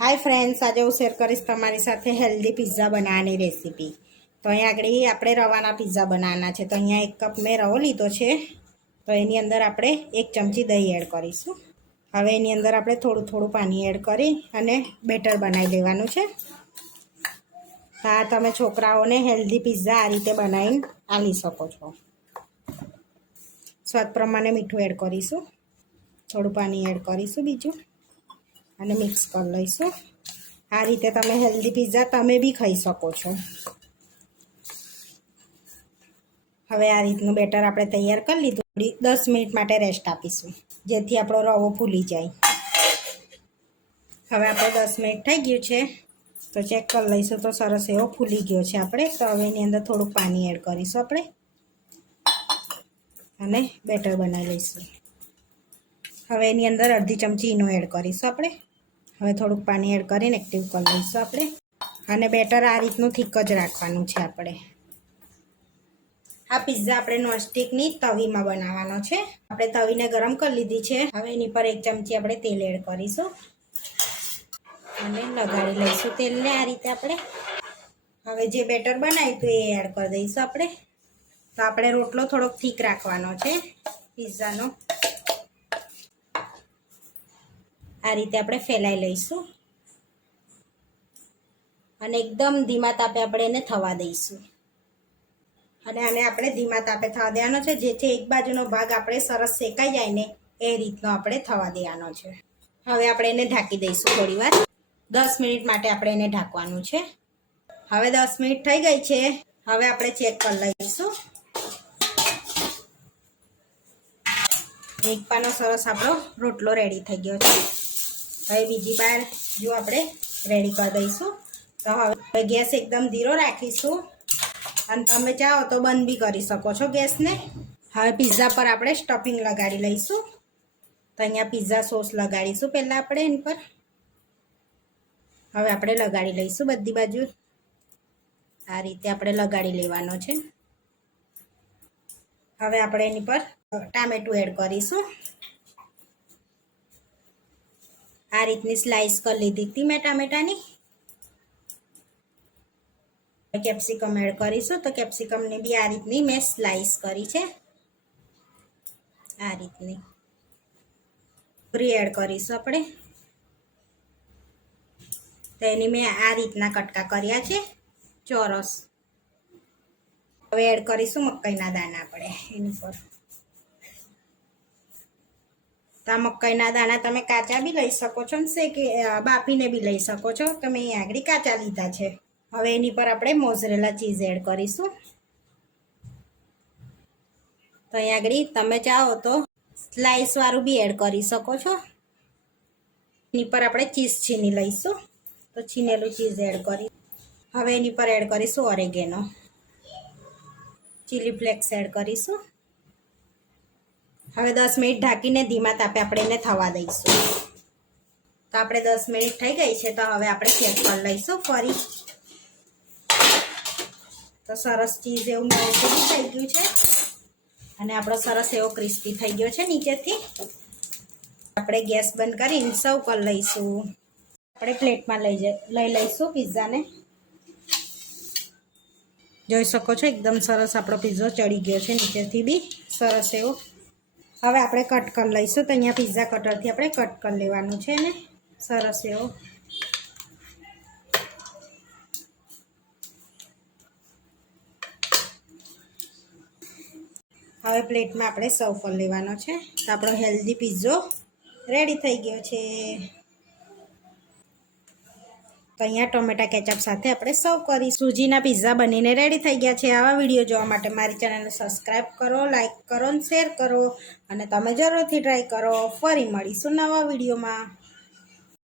Hi friends, आज हूँ शेर करीश तमारी साथे हेल्दी पिज्जा बनाने रेसिपी। तो अहीं आगळी आपणे रवाना पिज्जा बनाववाना छे। तो अहीं 1 कप में रवो लीधो छे। तो एनी अंदर आपणे 1 चमची दही एड करीशुं। हवे एनी अंदर आपणे थोडું थोडું पानी एड करी अने बेटर बनावी लेवानुं छे। आ तमे छोकराओने हेल्दी पिज्जा आ रीते बनावीने आपी शको छो। स्वाद प्रमाणे मीठुं एड करीशुं, थोडું पानी एड करीशुं बीजुं અને મિક્સ કરી લઈશું। આ રીતે તમે હેલ્ધી પિઝા તમે બી ખાઈ શકો છો। હવે આ રીતનું બેટર આપણે તૈયાર કરી લીધું। 10 મિનિટ માટે રેસ્ટ આપીશું જેથી આપણો રવો ફૂલી જાય। હવે આપણે 10 મિનિટ થઈ ગયું છે તો ચેક કરી લઈશું તો સરસ એવો ફૂલી ગયો છે આપણે। તો હવે એની અંદર થોડું પાણી એડ કરીશું આપણે અને બેટર બનાવી લઈશું। હવે એની અંદર અડધી ચમચી ઈનો એડ કરીશું આપણે। હવે થોડુંક પાણી એડ કરીને એક્ટિવ કરી લઈશું આપણે અને બેટર આ રીતનું થીક જ રાખવાનું છે આપણે। આ પિઝા આપણે નોનસ્ટિકની તવીમાં બનાવવાનો છે। આપણે તવીને ગરમ કરી લીધી છે। હવે એની પર 1 ચમચી આપણે તેલ એડ કરીશું અને લગાડી લઈશું તેલને આ રીતે આપણે। હવે જે બેટર બનાવ્યું હતું એ એડ કરી દઈશું આપણે। તો આપણે રોટલો થોડોક થીક રાખવાનો છે પિઝાનો। आ रीते आपणे फैलाई लईशुं अने एकदम धीमा तापे आपणे एने थवा दईशुं अने आने आपणे धीमा तापे थवा देवानो छे जेथी एक बाजुनो भाग आपणे सरस शेकाई जाय ने ए रीतनो आपणे थवा देवानो छे। हवे आपणे एने ढांकी दईशुं थोड़ीवार 10 मिनिट माटे आपणे एने ढांकवानुं छे। हवे 10 मिनिट थई गई छे। हवे आपणे चेक करी लईशुं। एक पानो सरस आपणो रोटलो रेडी थई गयो छे। हवे बीजी बार जो आपणे रेडी कर दईशुं। तो हवे गैस एकदम धीरो राखीशुं अने तमे चाहो तो बंद बी करी शको छो गैस ने। हवे पिज्जा पर आपणे स्टफिंग लगाड़ी लईशुं। तो अहींया पिज्जा सॉस लगाड़ीशुं पहेला आपणे एनी पर। हवे आपणे लगाड़ी लईशुं बधी बाजु आ रीते आपणे लगाड़ी लेवानो छे। हवे आपणे एनी पर टामेटું एड करीशुं। आ रीतनी स्लाइस कर लीधी थी मैं टामेटानी। Capsicum add करीशुं। तो कैप्सिकम ने भी आ रीतनी मैं स्लाइस करी छे। आ रीतनी पूरी एड करीशुं आपणे। तो एनी मैं आ रीतना कटका कर्या छे चौरस। हवे एड करीशुं मकाईना दाणा आपणे एनी पर। तो मकाईना दाणा तमे काचा भी लई शको छो से के बाफीने भी लई शको छो। तो मैं अहीं आगळी काचा लीधा छे। हवे एनी पर आपणे मोज़रेला चीज एड करीशुं। तो अहीं आगळी तमे चाहो तो स्लाइस वाळुं भी एड करी शको छो। एनी पर आपणे चीज छीनी लईशुं। तो छीनेलुं चीज एड करी। हवे एनी पर एड करीशुं ऑरेगेनो, चिली फ्लेक्स एड करीशुं। हवे 10 मिनिट ढांकीने धीमा तापे आपणे एने थवा दईशुं। तो आपणे 10 मिनिट थई गई छे। तो हवे आपणे चेक करी लईशुं फरी। तो सरस चीज एवुं मेल्ट थई गयुं छे अने आपणो सरस एवो क्रिस्पी थई गयो छे नीचेथी। आपणे गैस बंद करीने सर्व करी लईशुं। आपणे प्लेटमां लई लईशुं पिज्जाने। जोई शको छो एकदम सरस आपणो पिज्जो चढ़ी गयो छे नीचेथी बी सरस एवो। हवे आपणे कट कर लईशुं। तो अहींया पिज्जा कटरथी आपणे कट कर लेवानुं छे ने सरस एवो। हवे प्लेट में आपणे सर्व कर लेवानो छे। तो आपणो हेल्दी पिज्जो रेडी थई गयो छे। तो अहींया टोमेटा केचप साथे आपणे सर्व करी। सूजीना पिज्जा बनीने रेडी थई गया छे। आवा विडियो जोवा माटे मारी चेनलने सब्सक्राइब करो, लाइक करो, शेर करो अने तमे जरूरथी ट्राय करो। फरी मळीशुं नवा विडियोमां।